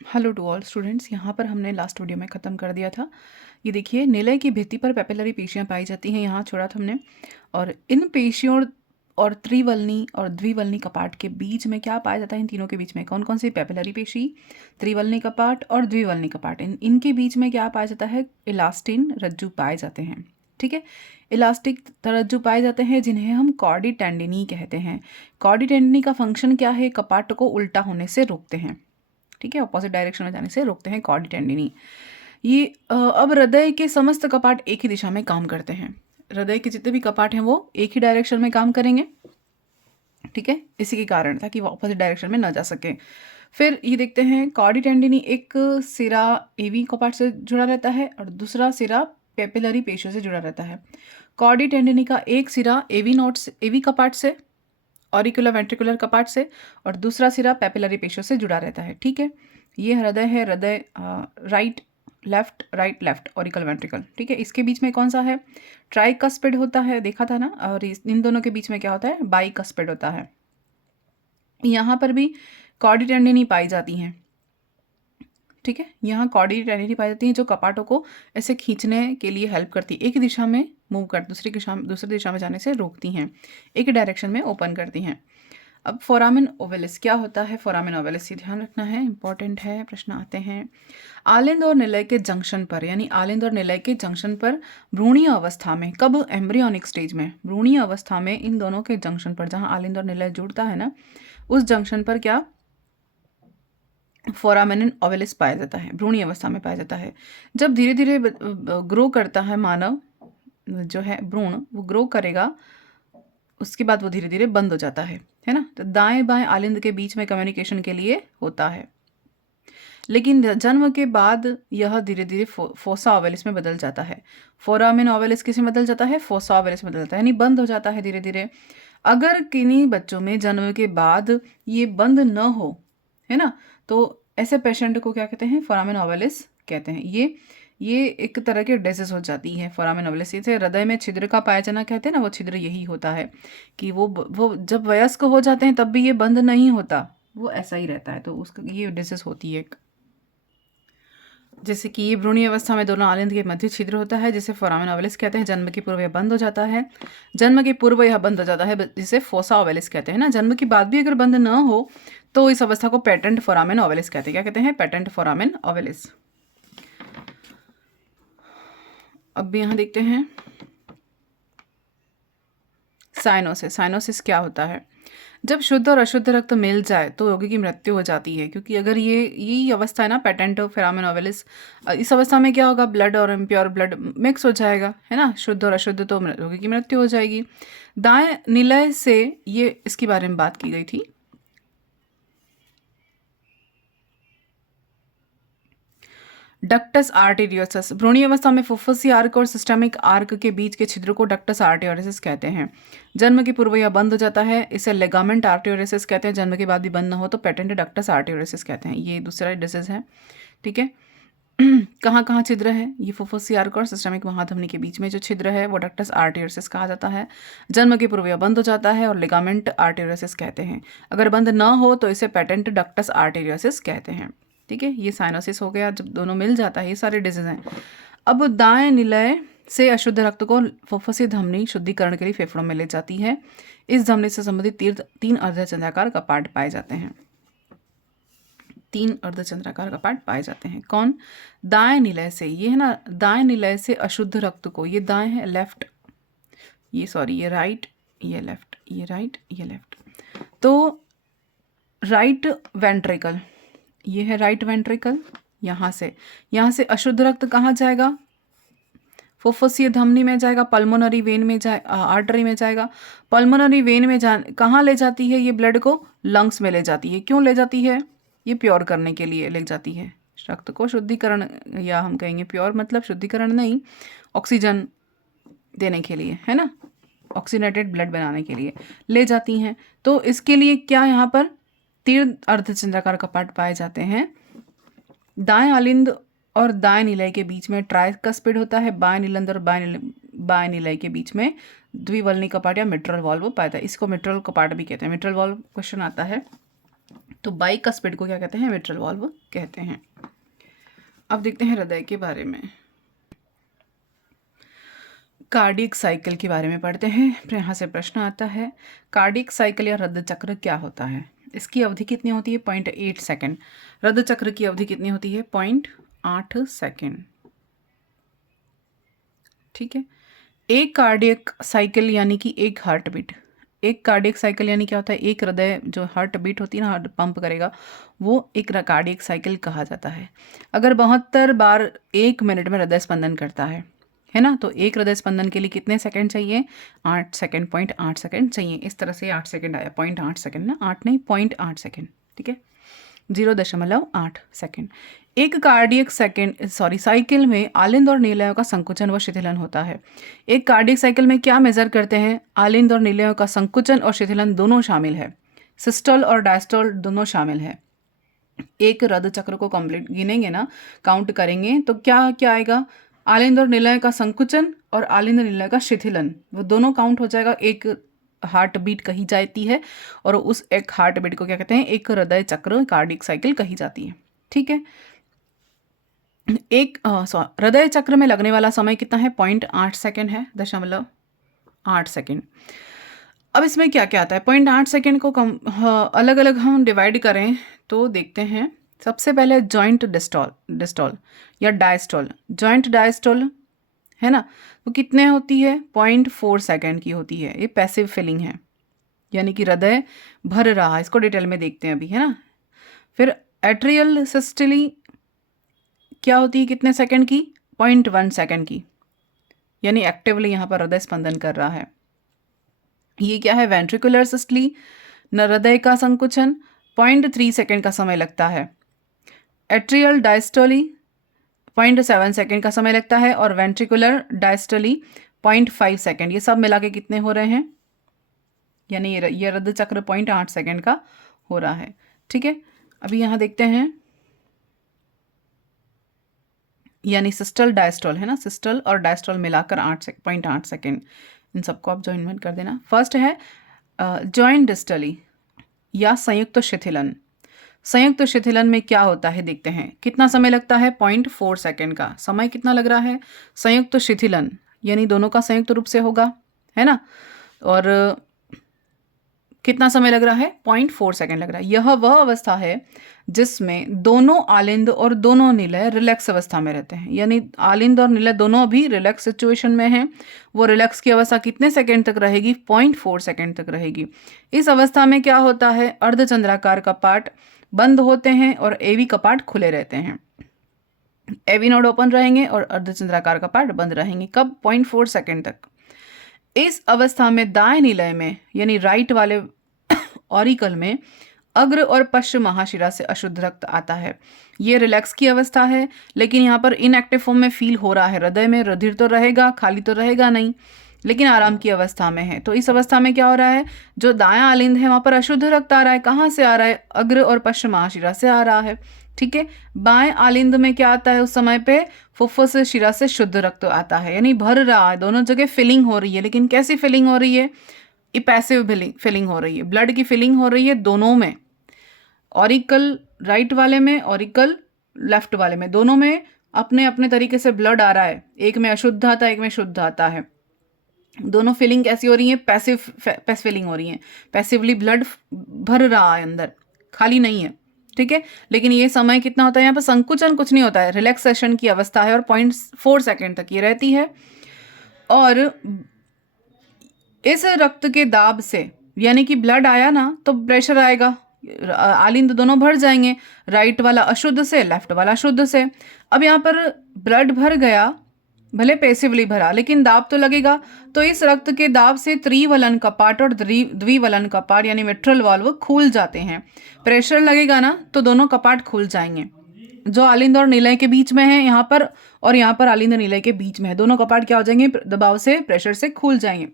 Hello to all students. यहाँ पर हमने लास्ट वीडियो में ख़त्म कर दिया था। ये देखिए, निलय की भित्ति पर पेपिलरी पेशियाँ पाई जाती हैं, यहाँ छोड़ा था हमने। और इन पेशियों और त्रिवलनी और द्विवलनी कपाट के बीच में क्या पाया जाता है? इन तीनों के बीच में कौन कौन सी? पेपिलरी पेशी, त्रिवलनी कपाट और द्विवलनी कपाट। इनके बीच में क्या पाया जाता है? इलास्टिन रज्जु पाए जाते हैं। ठीक है, इलास्टिक रज्जु पाए जाते हैं जिन्हें हम कॉर्डी टेंडिनी कहते हैं। कॉर्डी टेंडिनी का फंक्शन क्या है? कपाट को उल्टा होने से रोकते हैं। ठीक है, ऑपोजिट डायरेक्शन में जाने से रोकते हैं कॉर्डी टेंडिनी। ये अब हृदय के समस्त कपाट एक ही दिशा में काम करते हैं। हृदय के जितने भी कपाट हैं वो एक ही डायरेक्शन में काम करेंगे। ठीक है, इसी के कारण ताकि वो ऑपोजिट डायरेक्शन में ना जा सके। फिर ये देखते हैं, कॉर्डी टेंडिनी एक सिरा एवी कपाट से जुड़ा रहता है और दूसरा सिरा पेपिलरी पेशियों से जुड़ा रहता है। कॉर्डी टेंडिनी का एक सिरा एवी कपाट से, ऑरिकुलर वेंट्रिकुलर कपाट से, और दूसरा सिरा पेपिलरी पेशियों से जुड़ा रहता है। ठीक है, ये हृदय है। हृदय राइट लेफ्ट ऑरिकल वेंट्रिकल। ठीक है, इसके बीच में कौन सा है? ट्राइकस्पिड होता है, देखा था ना। और इन दोनों के बीच में क्या होता है? बाइकस्पिड होता है। यहाँ पर भी कॉर्डी टेंडिनी पाई जाती हैं। ठीक है, यहाँ कॉर्डी टेंडिनी पाई जाती हैं जो कपाटों को ऐसे खींचने के लिए हेल्प करती है। एक दिशा में मूव कर दूसरी दिशा में जाने से रोकती हैं, एक डायरेक्शन में ओपन करती हैं। अब फोरामेन ओवेलिस क्या होता है? फोरामेन ओवेलिस, ये ध्यान रखना है, इंपॉर्टेंट है, प्रश्न आते हैं। आलिंद और निलय के जंक्शन पर, यानी आलिंद और निलय के जंक्शन पर भ्रूणीय अवस्था में, कब? एम्ब्रियोनिक स्टेज में। भ्रूणीय अवस्था में इन दोनों के जंक्शन पर, जहाँ आलिंद और निलय जुड़ता है ना, उस जंक्शन पर क्या? फोरामेन ओवेलिस पाया जाता है, भ्रूणीय अवस्था में पाया जाता है। जब धीरे धीरे ग्रो करता है मानव, जो है भ्रूण, वो ग्रो करेगा, उसके बाद वो धीरे धीरे बंद हो जाता है ना। तो दाएं बाएं आलिंद के बीच में कम्युनिकेशन के लिए होता है, लेकिन जन्म के बाद यह धीरे धीरे फोसा ओवेलिस में बदल जाता है। फोरामेन ओवेलिस किस में बदल जाता है? फोसा ओवेलिस में बदल जाता है, यानी बंद हो जाता है धीरे धीरे। अगर किन्हीं बच्चों में जन्म के बाद ये बंद न हो, है ना, तो ऐसे पेशेंट को क्या कहते हैं? फोरामेन ओवेलिस कहते हैं। ये एक तरह की डिजीज हो जाती है फोरामेन ओवेलिस। इसे हृदय में छिद्र का पाया जाना कहते हैं ना, वो छिद्र यही होता है कि वो जब वयस्क हो जाते हैं तब भी ये बंद नहीं होता, वो ऐसा ही रहता है। तो उसका ये डिजीज होती है। जैसे कि ये भ्रूणीय अवस्था में दोनों आलिंद के मध्य छिद्र होता है, जिसे फोरामेन ओवेलिस कहते हैं। जन्म के पूर्व यह बंद हो जाता है, जन्म के पूर्व यह बंद हो जाता है, जिसे फोसा ओवेलिस कहते हैं ना। जन्म के बाद भी अगर बंद न हो तो इस अवस्था को पेटेंट फोरामेन ओवेलिस कहते हैं। क्या कहते हैं? Patent foramen ovalis. अब यहाँ देखते हैं साइनोसिस। साइनोसिस क्या होता है? जब शुद्ध और अशुद्ध रक्त मिल जाए तो रोगी की मृत्यु हो जाती है, क्योंकि अगर यही अवस्था है ना, पेटेंट फोरामेन ओवेलिस, इस अवस्था में क्या होगा? ब्लड और इम्प्योर ब्लड मिक्स हो जाएगा, है ना, शुद्ध और अशुद्ध, तो रोगी की मृत्यु हो जाएगी। दाएं निलय से ये इसके बारे में बात की गई थी। डक्टस आर्टेरियोसस, भ्रूणीय अवस्था में फुफ्फुसी आर्क और सिस्टमिक आर्क के बीच के छिद्र को डक्टस आर्टेरियोसस कहते हैं। जन्म के पूर्व यह बंद हो जाता है, इसे लेगामेंट आर्टेरियोसस कहते हैं। जन्म के बाद भी बंद न हो तो पेटेंट डक्टस आर्टेरियोसस कहते हैं। ये दूसरा डिजीज है। ठीक है, कहाँ कहाँ छिद्र है? ये फुफ्फुसी आर्क और सिस्टमिक महाधमनी के बीच में जो छिद्र है वो डक्टस आर्टेरियोसस कहा जाता है। जन्म के पूर्व यह बंद हो जाता है और लिगामेंट आर्टेरियोसस कहते हैं। अगर बंद न हो तो इसे पेटेंट डक्टस आर्टेरियोसस कहते हैं। ठीक है, ये साइनोसिस हो गया, जब दोनों मिल जाता है। ये सारे डिजीज हैं। अब दाएं निलय से अशुद्ध रक्त को फुफ्फुसी धमनी शुद्धिकरण के लिए फेफड़ों में ले जाती है। इस धमनी से संबंधित 3 अर्धचंद्राकार कपाट पाए जाते हैं। 3 अर्धचंद्राकार कपाट पाए जाते हैं। कौन? दाएं निलय से, ये है ना, दाएं निलय से अशुद्ध रक्त को, ये दाएं है, लेफ्ट, ये सॉरी, ये राइट, ये लेफ्ट, ये राइट, ये लेफ्ट, तो राइट वेंट्रिकल, ये है राइट वेंट्रिकल। यहाँ से अशुद्ध रक्त कहाँ जाएगा? फुफ्फुसीय धमनी में जाएगा, पल्मोनरी वेन में आर्टरी में जाएगा। पल्मोनरी वेन में कहाँ ले जाती है? ये ब्लड को लंग्स में ले जाती है। क्यों ले जाती है? ये प्योर करने के लिए ले जाती है, रक्त को शुद्धिकरण, या हम कहेंगे प्योर मतलब शुद्धिकरण नहीं, ऑक्सीजन देने के लिए, है ना, ऑक्सीनेटेड ब्लड बनाने के लिए ले जाती हैं। तो इसके लिए क्या यहाँ पर 3 अर्धचंद्राकार कपाट पाए जाते हैं। दाएं आलिंद और दाएं निलय के बीच में ट्राइकस्पिड होता है। बाएं निलंद और बाएं निलय के बीच में द्विवल्नी कपाट या मिट्रल वॉल्व पाया जाता है। इसको मिट्रल कपाट भी कहते हैं। मिट्रल वॉल्व क्वेश्चन आता है तो बाइकस्पिड को क्या कहते हैं? मिट्रल वाल्व कहते हैं। अब देखते हैं हृदय के बारे में। कार्डियक साइकिल के बारे में पढ़ते हैं। फिर यहाँ से प्रश्न आता है, कार्डियक साइकिल या हृदय चक्र क्या होता है? इसकी अवधि कितनी होती है? 0.8 सेकेंड। हृदय चक्र की अवधि कितनी होती है? 0.8 सेकेंड। ठीक है। एक कार्डियक साइकिल यानी कि एक हार्ट बीट। एक कार्डियक साइकिल यानी क्या होता है? एक हृदय जो हार्ट बीट होती है ना, हार्ट पंप करेगा, वो एक कार्डियक साइकिल कहा जाता है। अगर 72 बार 1 मिनट में हृदय स्पंदन करता है ना, तो एक हृदय स्पंदन के लिए कितने सेकंड चाहिए? 8 सेकंड, 0.8 सेकंड चाहिए। इस तरह से 8 सेकंड आया, 0.8 सेकंड ना, 8 नहीं 0.8 सेकंड। ठीक है, 0.8 सेकंड। एक कार्डियक साइकिल में आलिंद और नीलयों का संकुचन व शिथिलन होता है। एक कार्डियक साइकिल में क्या मेजर करते हैं? आलिंद और नीलयों का संकुचन और शिथिलन दोनों शामिल है। सिस्टोल और डायस्टोल दोनों शामिल है। एक हृदय चक्र को कंप्लीट गिनेंगे ना, काउंट करेंगे तो क्या क्या आएगा? आलिंद और निलय का संकुचन और आलिंद निलय का शिथिलन, वो दोनों काउंट हो जाएगा। एक हार्ट बीट कही जाती है और उस एक हार्ट बीट को क्या कहते हैं? एक हृदय चक्र, कार्डियक साइकिल कही जाती है। ठीक है। एक हृदय चक्र में लगने वाला समय कितना है? 0.8 सेकेंड है, 0.8 सेकेंड। अब इसमें क्या क्या आता है? 0.8 सेकेंड को अलग अलग हम डिवाइड करें तो देखते हैं। सबसे पहले जॉइंट डिस्टॉल या डायस्टॉल। जॉइंट डायस्टॉल है ना, तो कितने होती है? 0.4 सेकेंड की होती है। ये पैसिव फिलिंग है, यानी कि हृदय भर रहा है। इसको डिटेल में देखते हैं अभी, है ना। फिर एट्रियल सिस्टली क्या होती है? कितने सेकेंड की? 0.1 सेकेंड की, यानी एक्टिवली यहाँ पर हृदय स्पंदन कर रहा है। ये क्या है? वेंट्रिकुलर सिस्टली, हृदय का संकुचन, 0.3 सेकेंड का समय लगता है। एट्रियल डायस्टोली 0.7 सेकेंड का समय लगता है और वेंट्रिकुलर डायस्टोली 0.5 सेकेंड। ये सब मिला के कितने हो रहे हैं? यानी ये हृदय चक्र 0.8 सेकेंड का हो रहा है। ठीक है, अभी यहाँ देखते हैं, यानी सिस्टल डायस्टोल है ना, सिस्टल और डायस्टोल मिलाकर 0.8 सेकेंड। इन सबको आप जॉइंट कर देना। फर्स्ट है जॉइंट डिस्टली या संयुक्त शिथिलन। संयुक्त शिथिलन में क्या होता है देखते हैं। कितना समय लगता है? 0.4 सेकेंड का समय कितना लग रहा है? संयुक्त शिथिलन यानी दोनों का संयुक्त रूप से होगा, है ना। और कितना समय लग रहा है? 0.4 सेकेंड लग रहा है। यह वह अवस्था है जिसमें दोनों आलिंद और दोनों निलय रिलैक्स अवस्था में रहते हैं, यानी आलिंद और निलय दोनों अभी रिलैक्स सिचुएशन में हैं। वो रिलैक्स की अवस्था कितने सेकेंड तक रहेगी? 0.4 सेकेंड तक रहेगी। इस अवस्था में क्या होता है? अर्धचंद्राकार कपाट बंद होते हैं और एवी कपाट खुले रहते हैं। एवी नोड ओपन रहेंगे और अर्धचंद्राकार कपाट बंद रहेंगे। कब? 0.4 सेकेंड तक। इस अवस्था में दाएं निलय में यानी राइट वाले ऑरिकल में अग्र और पश्चिम महाशिरा से अशुद्ध रक्त आता है। ये रिलैक्स की अवस्था है, लेकिन यहाँ पर इनएक्टिव फॉर्म में फील हो रहा है। हृदय में रुधिर तो रहेगा, खाली तो रहेगा नहीं, लेकिन आराम की अवस्था में है। तो इस अवस्था में क्या हो रहा है? जो दायां आलिंद है वहां पर अशुद्ध रक्त आ रहा है। कहाँ से आ रहा है? अग्र और पश्चिम महाशिरा से आ रहा है। ठीक है। बाएं आलिंद में क्या आता है? उस समय पे फुफ्फुस शिरा से शुद्ध रक्त आता है, यानी भर रहा है। दोनों जगह फिलिंग हो रही है, लेकिन कैसी फिलिंग हो रही है? पैसिव फिलिंग हो रही है। ब्लड की फिलिंग हो रही है दोनों में, ऑरिकल राइट वाले में, ऑरिकल लेफ्ट वाले में, दोनों में अपने अपने तरीके से ब्लड आ रहा है। एक में अशुद्ध आता है, एक में शुद्ध आता है। दोनों फिलिंग कैसी हो रही है? पैसिव फिलिंग हो रही है। पैसिवली ब्लड भर रहा है अंदर, खाली नहीं है। ठीक है, लेकिन ये समय कितना होता है? यहाँ पर संकुचन कुछ नहीं होता है, रिलैक्सेशन की अवस्था है और 0.4 सेकेंड तक ये रहती है। और इस रक्त के दाब से, यानी कि ब्लड आया ना तो प्रेशर आएगा, आलिंद दोनों भर जाएंगे, राइट वाला अशुद्ध से, लेफ्ट वाला शुद्ध से। अब यहाँ पर ब्लड भर गया, भले पैसिवली भरा, लेकिन दाब तो लगेगा। तो इस रक्त के दाब से त्रिवलन कपाट और द्विवलन कपाट यानी मिट्रल वाल्व खुल जाते हैं। प्रेशर लगेगा ना तो दोनों कपाट खुल जाएंगे। जो आलिंद और निलय के बीच में है यहाँ पर, और यहाँ पर आलिंद निलय के बीच में है, दोनों कपाट क्या हो जाएंगे? दबाव से, प्रेशर से खुल जाएंगे।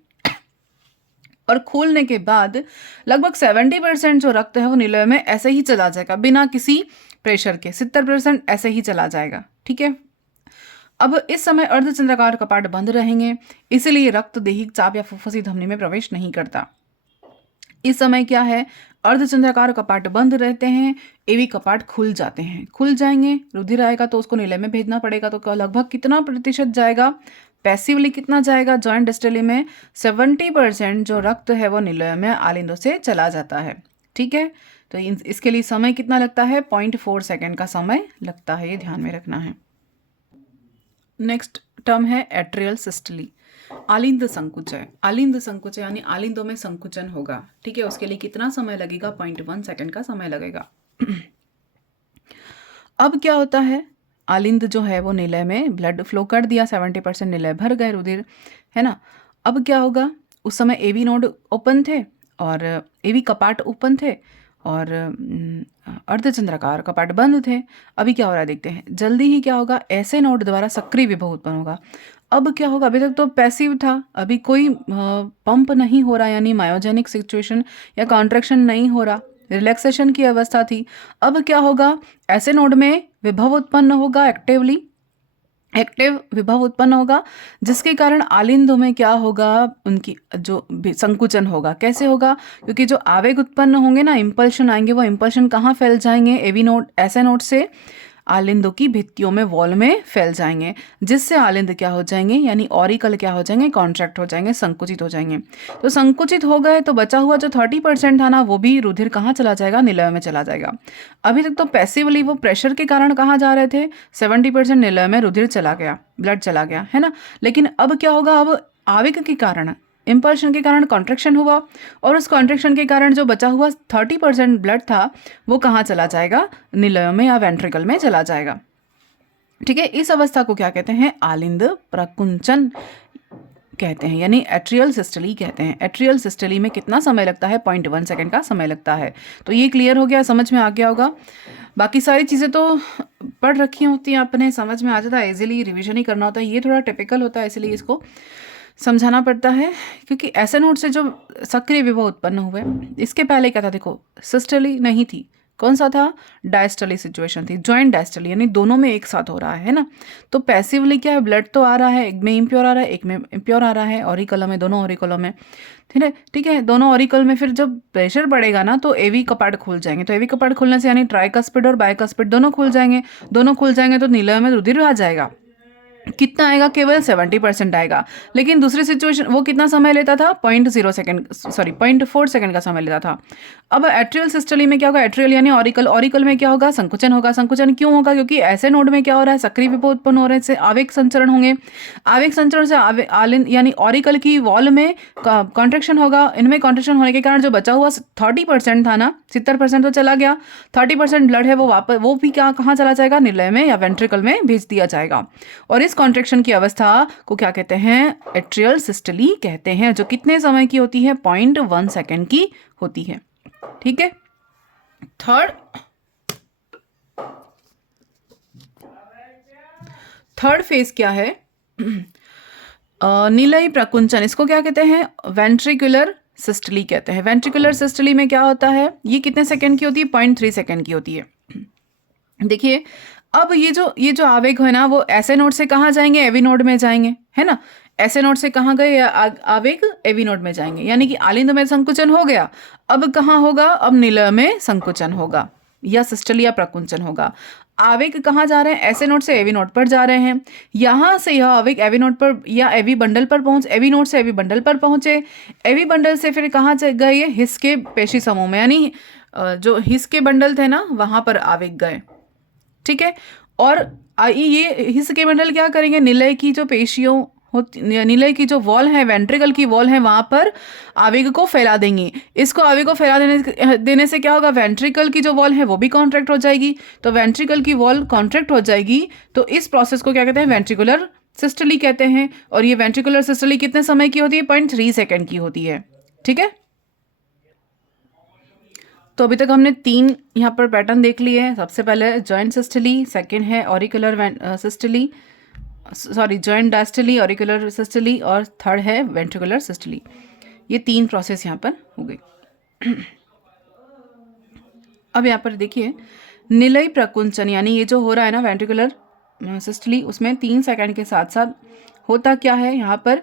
और खोलने के बाद लगभग 70% जो रक्त है वो निलय में ऐसे ही चला जाएगा, बिना किसी प्रेशर के। 70% ऐसे ही चला जाएगा। ठीक है। अब इस समय अर्धचंद्राकार कपाट बंद रहेंगे, इसलिए रक्त देहिक चाप या फुफ्फुसी धमनी में प्रवेश नहीं करता। इस समय क्या है? अर्धचंद्राकार कपाट बंद रहते हैं, एवी कपाट खुल जाते हैं। खुल जाएंगे, रुधिर आएगा तो उसको निलय में भेजना पड़ेगा। तो लगभग कितना प्रतिशत जाएगा? पैसिवली कितना जाएगा? जॉइंट डिस्टली में 70% जो रक्त है वो निलय में आलिंदों से चला जाता है। ठीक है, तो इसके लिए समय कितना लगता है? 0.4 सेकेंड का समय लगता है, ये ध्यान में रखना है। नेक्स्ट टर्म है एट्रियल सिस्टली, आलिंद संकुचय। आलिंद संकुचय यानी आलिंदों में संकुचन होगा। ठीक है, उसके लिए कितना समय लगेगा? 0.1 सेकेंड का समय लगेगा। अब क्या होता है? आलिंद जो है वो निलय में ब्लड फ्लो कर दिया, 70% निलय भर गए रुधिर, है ना। अब क्या होगा? उस समय एवी नोड ओपन थे और एवी कपाट ओपन थे और अर्धचंद्राकार कपाट बंद थे। अभी क्या हो रहा है देखते हैं। जल्दी ही क्या होगा? ऐसे नोड द्वारा सक्रिय विभव उत्पन्न होगा। अब क्या होगा? अभी तक तो पैसिव था, अभी कोई पंप नहीं हो रहा, यानी मायोजेनिक सिचुएशन या कॉन्ट्रैक्शन नहीं हो रहा, रिलैक्सेशन की अवस्था थी। अब क्या होगा? ऐसे नोड में विभव उत्पन्न होगा, एक्टिव विभव उत्पन्न होगा, जिसके कारण आलिंदों में क्या होगा? उनकी जो संकुचन होगा। कैसे होगा? क्योंकि जो आवेग उत्पन्न होंगे ना, इंपल्शन आएंगे, वो इंपल्शन कहाँ फैल जाएंगे? एवी नोड, ऐसे नोड से आलिंदों की भित्तियों में, वॉल में फैल जाएंगे, जिससे आलिंद क्या हो जाएंगे? यानी ऑरिकल क्या हो जाएंगे? कॉन्ट्रैक्ट हो जाएंगे, संकुचित हो जाएंगे। तो संकुचित हो गए तो बचा हुआ जो 30% था ना, वो भी रुधिर कहाँ चला जाएगा? निलय में चला जाएगा। अभी तक तो पैसिवली वो प्रेशर के कारण कहाँ जा रहे थे? 70% निलय में रुधिर चला गया, ब्लड चला गया, है ना। लेकिन अब क्या होगा? अब आवेग के कारण, इम्पल्शन के कारण कॉन्ट्रैक्शन हुआ और उस कॉन्ट्रैक्शन के कारण जो बचा हुआ 30% ब्लड था वो कहाँ चला जाएगा? निलय में या वेंट्रिकल में चला जाएगा। ठीक है, इस अवस्था को क्या कहते हैं? आलिंद प्रकुंचन कहते हैं, यानी एट्रियल सिस्टली कहते हैं। एट्रियल सिस्टली में कितना समय लगता है? 0.1 सेकेंड का समय लगता है। तो ये क्लियर हो गया, समझ में आ गया होगा। बाकी सारी चीज़ें तो पढ़ रखी होती हैं, अपने समझ में आ जाता है, इजीली रिवीजन ही करना होता है। ये थोड़ा टिपिकल होता है, इसलिए इसको समझाना पड़ता है, क्योंकि ऐसे नोड से जो सक्रिय विभव उत्पन्न हुए, इसके पहले क्या था? देखो, सिस्टली नहीं थी, कौन सा था? डायस्टली सिचुएशन थी, जॉइंट डायस्टली, यानी दोनों में एक साथ हो रहा है ना। तो पैसिवली क्या है? ब्लड तो आ रहा है, एक में इम्प्योर आ रहा है, एक में इम्प्योर आ रहा है, ऑरिकल में, दोनों ऑरिकलों में। ठीक है, दोनों ऑरिकल में फिर जब प्रेशर बढ़ेगा ना तो एवी कपाट खुल जाएंगे। तो एवी कपाट खुलने से यानी ट्राइकस्पिड और बाइकस्पिड दोनों खुल जाएंगे। दोनों खुल जाएंगे तो निलय में रुधिर आ जाएगा। कितना आएगा? केवल 70% आएगा। लेकिन दूसरी सिचुएशन, वो कितना समय लेता था? 0.4 सेकंड का समय लेता था। अब एट्रियल सिस्टली में क्या होगा? एट्रियल यानी ऑरिकल, ऑरिकल में क्या होगा? संकुचन होगा। संकुचन क्यों होगा? क्योंकि ऐसे नोड में क्या हो रहा है? सक्रिय विभव उत्पन्न हो रहे हैं, आवेग संचरण होंगे। आवेग संचरण से आलिंद यानी ऑरिकल की वॉल में कॉन्ट्रैक्शन होगा। इनमें कॉन्ट्रैक्शन होने के कारण जो बचा हुआ 30% था ना, 70% तो चला गया, 30% ब्लड है वो वापस, वो भी क्या, कहाँ चला जाएगा? निलय में या वेंट्रिकल में भेज दिया जाएगा। और इस कॉन्ट्रैक्शन की अवस्था को क्या कहते हैं? एट्रियल सिस्टली कहते हैं, जो कितने समय की होती है? 0.1 सेकेंड की होती है। ठीक है, थर्ड फेज क्या है? निलय प्रकुंचन, इसको क्या कहते हैं? वेंट्रिकुलर सिस्टली कहते हैं। वेंट्रिकुलर सिस्टली में क्या होता है? ये कितने सेकंड की होती है? 0.3 सेकंड की होती है। देखिए, अब ये जो आवेग है ना, वो ऐसे नोड से कहाँ जाएंगे? एवी नोड में जाएंगे, है ना। ऐसे नोड से कहाँ गए? आवेग एवी नोड में जाएंगे, यानी कि आलिंद में संकुचन हो गया। अब कहाँ होगा? अब निलय में संकुचन होगा या सिस्टल या प्रकुंचन होगा। आवेग कहाँ जा रहे हैं? ऐसे नोड से एवी नोड पर जा रहे हैं। यहाँ से यह आवेग एवी नोड पर या एवी बंडल पर एवी नोड से एवी बंडल पर पहुंचे। एवी बंडल से फिर कहाँ गए? ये हिस के पेशी समूह में, यानी जो हिस के बंडल थे ना, वहां पर आवेग गए। ठीक है, और ये हिस के बंडल क्या करेंगे? निलय की जो पेशियों होती, निलय की जो वॉल है, वेंट्रिकल की वॉल है, वहां पर आवेग को फैला देंगी। इसको आवेग को फैला देने से क्या होगा? वेंट्रिकल की जो वॉल है वो भी कॉन्ट्रैक्ट हो जाएगी। तो वेंट्रिकल की वॉल कॉन्ट्रैक्ट हो जाएगी, तो इस प्रोसेस को क्या कहते हैं? वेंट्रिकुलर सिस्टली कहते हैं। और ये वेंट्रिकुलर सिस्टली कितने समय की होती है? 0.3 सेकेंड की होती है। ठीक है, तो अभी तक हमने 3 यहाँ पर पैटर्न देख लिए हैं। सबसे पहले जॉइंट सिस्टली, सेकेंड है auricular systole, joint diastole, auricular systole, और थर्ड है वेंट्रिकुलर सिस्टली। ये 3 प्रोसेस यहाँ पर हो गई। अब यहाँ पर देखिए, निलय प्रकुंचन, यानी ये जो हो रहा है ना वेंट्रिकुलर सिस्टली, उसमें 3 सेकंड के साथ साथ होता क्या है? यहाँ पर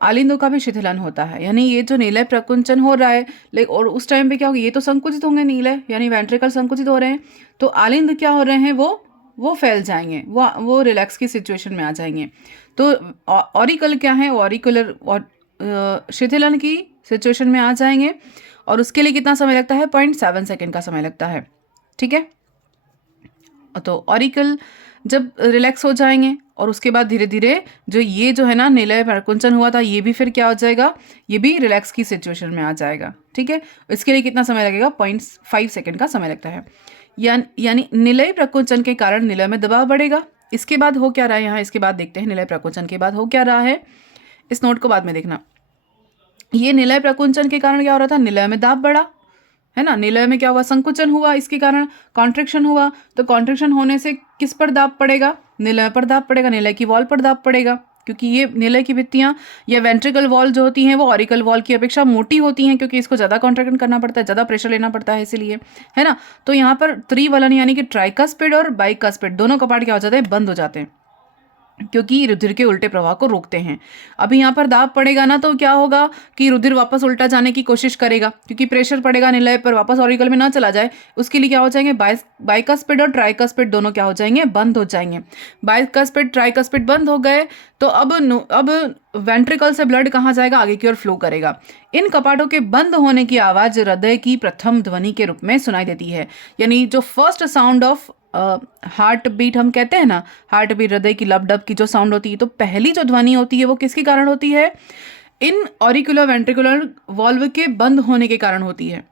आलिंदों का भी शिथिलन होता है, यानी ये जो निलय प्रकुंचन हो रहा है और उस टाइम पे क्या होगा, ये तो संकुचित होंगे निलय, यानी वेंट्रिकल संकुचित हो रहे हैं, तो आलिंद क्या हो रहे हैं, वो फैल जाएंगे, वो रिलैक्स की सिचुएशन में आ जाएंगे। तो ऑरिकल क्या है, ऑरिकुलर और शिथिलन की सिचुएशन में आ जाएंगे, और उसके लिए कितना समय लगता है, 0.7 सेकेंड का समय लगता है। ठीक है, तो ऑरिकल जब रिलैक्स हो जाएंगे और उसके बाद धीरे धीरे जो है ना निलय प्रकुंचन हुआ था, ये भी फिर क्या हो जाएगा, ये भी रिलैक्स की सिचुएशन में आ जाएगा। ठीक है, इसके लिए कितना समय लगेगा, 0.5 सेकेंड का समय लगता है। यानी निलय प्रकुंचन के कारण निलय में दबाव बढ़ेगा। इसके बाद हो क्या रहा है यहाँ, इसके बाद देखते हैं निलय प्रकुंचन के बाद हो क्या रहा है, इस नोट को बाद में देखना। ये निलय प्रकुंचन के कारण क्या हो रहा था, निलय में दाब बढ़ा, है ना, निलय में क्या हुआ, संकुचन हुआ, इसके कारण कॉन्ट्रैक्शन हुआ। तो कॉन्ट्रैक्शन होने से किस पर दाब पड़ेगा, निलय पर दाब पड़ेगा, निलय की वॉल पर दाब पड़ेगा, क्योंकि ये निलय की भित्तियां या वेंट्रिकल वॉल जो होती हैं वो ऑरिकल वॉल की अपेक्षा मोटी होती हैं, क्योंकि इसको ज़्यादा कॉन्ट्रैक्शन करना पड़ता है, ज़्यादा प्रेशर लेना पड़ता है इसीलिए, है ना। तो यहाँ पर त्रिवलन यानी कि ट्राइकस्पिड और बाइकस्पिड दोनों कपाट क्या हो जाते हैं, बंद हो जाते हैं, क्योंकि रुधिर के उल्टे प्रवाह को रोकते हैं। अभी यहाँ पर दाब पड़ेगा ना, तो क्या होगा कि रुधिर वापस उल्टा जाने की कोशिश करेगा, क्योंकि प्रेशर पड़ेगा निलय पर, वापस ऑरिकल में ना चला जाए, उसके लिए क्या हो जाएंगे, बाइकस्पिड और ट्राइकस्पिड दोनों क्या हो जाएंगे, बंद हो जाएंगे। बाइकस्पिड ट्राइकस्पिड बंद हो गए तो अब वेंट्रिकल से ब्लड कहाँ जाएगा, आगे की ओर फ्लो करेगा। इन कपाटों के बंद होने की आवाज हृदय की प्रथम ध्वनि के रूप में सुनाई देती है, यानी जो first sound of heart beat हम कहते हैं ना, हार्ट बीट, हृदय की लब डब की जो साउंड होती है, तो पहली जो ध्वनि होती है वो किसके कारण होती है, इन ऑरिकुलर वेंट्रिकुलर वॉल्व के बंद होने के कारण होती है।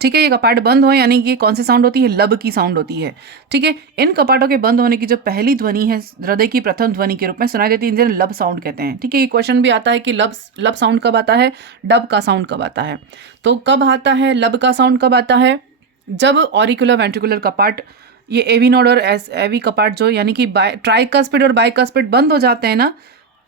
ठीक है, ये कपाट बंद हो यानी कि कौन सी साउंड होती है, लब की साउंड होती है। ठीक है, इन कपाटों के बंद होने की जो पहली ध्वनि है हृदय की प्रथम ध्वनि के रूप में सुनाई देती है, जिन्हें लब साउंड कहते हैं। ठीक है, ये क्वेश्चन भी आता है कि लब साउंड कब आता है, डब का साउंड कब आता है। तो कब आता है लब का साउंड, कब आता है, जब ऑरिकुलर वेंट्रिकुलर कपाट, ये एवी नोड और एवी कपाट जो यानी कि ट्राइकस्पिड और बाइकस्पिड बंद हो जाते हैं ना,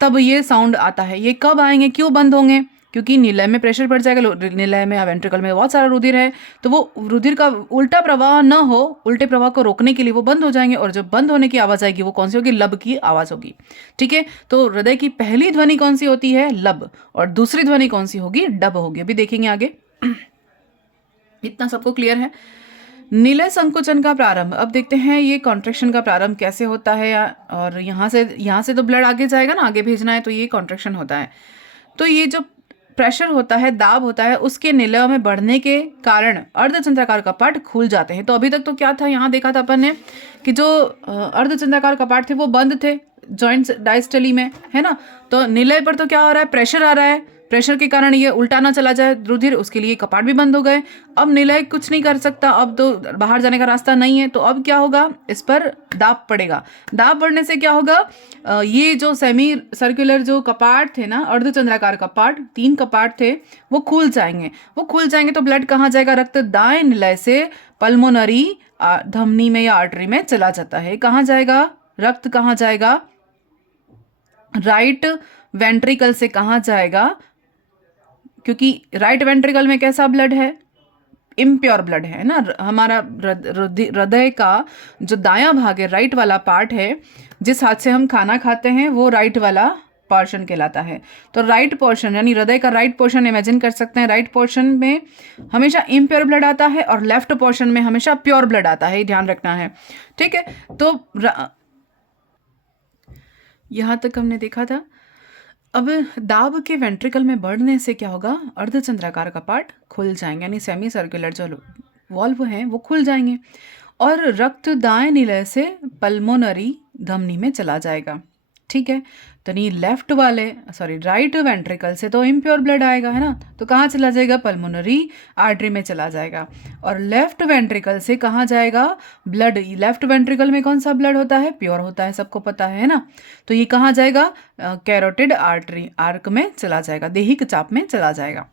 तब ये साउंड आता है। ये कब आएंगे, क्यों बंद होंगे, क्योंकि निलय में प्रेशर बढ़ जाएगा, निलय में या वेंट्रिकल में बहुत सारा रुधिर है, तो वो रुधिर का उल्टा प्रवाह न हो, उल्टे प्रवाह को रोकने के लिए वो बंद हो जाएंगे, और जब बंद होने की आवाज़ आएगी वो कौन सी होगी, लब की आवाज़ होगी। ठीक है, तो हृदय की पहली ध्वनि कौन सी होती है, लब, और दूसरी ध्वनि कौन सी होगी, डब होगी। अभी देखेंगे आगे। इतना सबको क्लियर है। निलय संकुचन का प्रारंभ, अब देखते हैं ये कॉन्ट्रैक्शन का प्रारंभ कैसे होता है, और यहाँ से तो ब्लड आगे जाएगा ना, आगे भेजना है, तो ये कॉन्ट्रैक्शन होता है। तो ये जो प्रेशर होता है, दाब होता है, उसके निलय में बढ़ने के कारण अर्धचंद्राकार कपाट खुल जाते हैं। तो अभी तक तो क्या था, यहाँ देखा था अपन ने कि जो अर्धचंद्राकार कपाट थे वो बंद थे जॉइंट डायस्टली में, है ना। तो निलय पर तो क्या हो रहा है, प्रेशर आ रहा है, प्रेशर के कारण ये उल्टा ना चला जाए रुधिर, उसके लिए कपाट भी बंद हो गए। अब निलय कुछ नहीं कर सकता, अब तो बाहर जाने का रास्ता नहीं है, तो अब क्या होगा, इस पर दाब पड़ेगा। दाब बढ़ने से क्या होगा, ये जो सेमी सर्कुलर जो कपाट थे ना, अर्धचंद्राकार कपाट, 3 कपाट थे, वो खुल जाएंगे। तो ब्लड कहाँ जाएगा, रक्त दाएं निलय से पल्मोनरी धमनी में या आर्टरी में चला जाता है। कहाँ जाएगा, रक्त कहाँ जाएगा, राइट वेंट्रिकल से कहाँ जाएगा, क्योंकि राइट वेंट्रिकल में कैसा ब्लड है, इम्प्योर ब्लड है ना। हमारा हृदय का जो दायां भाग है, राइट वाला पार्ट है, जिस हाथ से हम खाना खाते हैं, वो राइट वाला पोर्शन कहलाता है। तो राइट पोर्शन यानी हृदय का राइट पोर्शन इमेजिन कर सकते हैं, राइट पोर्शन में हमेशा इम्प्योर ब्लड आता है और लेफ्ट पोर्शन में हमेशा प्योर ब्लड आता है, ध्यान रखना है। ठीक है, तो यहाँ तक हमने देखा था। अब दाब के वेंट्रिकल में बढ़ने से क्या होगा, अर्धचंद्राकार कपाट खुल जाएंगे, यानी सेमी सर्कुलर जो वॉल्व हैं वो खुल जाएंगे, और रक्त दाएं निलय से पल्मोनरी धमनी में चला जाएगा। ठीक है, तो नहीं राइट वेंट्रिकल से तो इम्प्योर ब्लड आएगा, है ना, तो कहाँ चला जाएगा, पल्मोनरी आर्टरी में चला जाएगा। और लेफ्ट वेंट्रिकल से कहाँ जाएगा ब्लड, लेफ्ट वेंट्रिकल में कौन सा ब्लड होता है, प्योर होता है, सबको पता है ना। तो ये कहाँ जाएगा, कैरोटिड आर्टरी आर्क में चला जाएगा, देहिक चाप में चला जाएगा।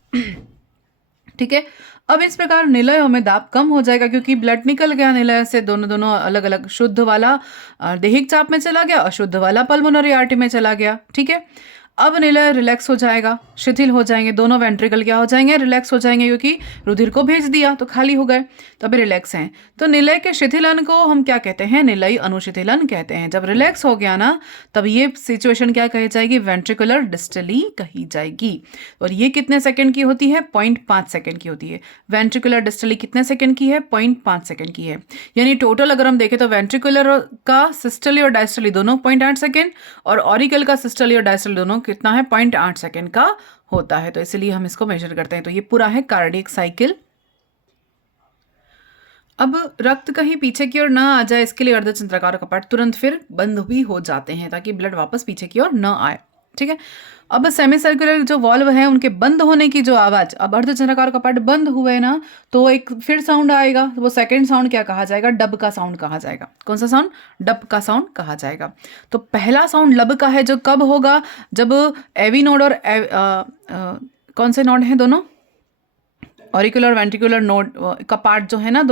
ठीक है, अब इस प्रकार निलयों में दाब कम हो जाएगा, क्योंकि ब्लड निकल गया निलय से, दोनों अलग अलग, शुद्ध वाला देहिक चाप में चला गया, अशुद्ध वाला पल्मोनरी आर्टरी में चला गया। ठीक है, अब निलय रिलैक्स हो जाएगा, शिथिल हो जाएंगे, दोनों वेंट्रिकल क्या हो जाएंगे, रिलैक्स हो जाएंगे, क्योंकि रुधिर को भेज दिया तो खाली हो गए, तो अभी रिलैक्स हैं। तो निलय के शिथिलन को हम क्या कहते हैं, निलयी अनुशिथिलन कहते हैं। जब रिलैक्स हो गया ना, तब ये सिचुएशन क्या कही जाएगी, वेंट्रिकुलर डिस्टली कही जाएगी। और ये कितने सेकंड की होती है, 0.5 सेकंड की होती है। वेंट्रिकुलर डिस्टली कितने सेकंड की है, 0.5 सेकंड की है। यानी टोटल अगर हम देखें तो वेंट्रिकुलर का सिस्टली और डायस्टली दोनों 0.8 सेकंड, और ऑरिकल का सिस्टली और डायस्टली दोनों कितना है, 0.8 सेकंड का होता है। तो इसलिए हम इसको मेजर करते हैं। तो ये पूरा है कार्डियक साइकिल। अब रक्त कहीं पीछे की ओर ना आ जाए, इसके लिए अर्धचंद्राकार कपाट तुरंत फिर बंद भी हो जाते हैं, ताकि ब्लड वापस पीछे की ओर ना आए। ठीक है। अब सेमी सर्कुलर जो वॉल्व है, उनके बंद होने की जो आवाज, अब अर्धचंद्राकार कपाट बंद हुए ना, तो एक फिर साउंड आएगा। तो वो सेकंड साउंड क्या कहा जाएगा, डब का साउंड कहा जाएगा। कौन सा साउंड, डब का साउंड कहा जाएगा। तो पहला साउंड लब का है, जो कब होगा, जब एवी नोड और कौन से नोड हैं दोनों, ऑरिकुलर वेंट्रिकुलर नोड कपाट जो है ना,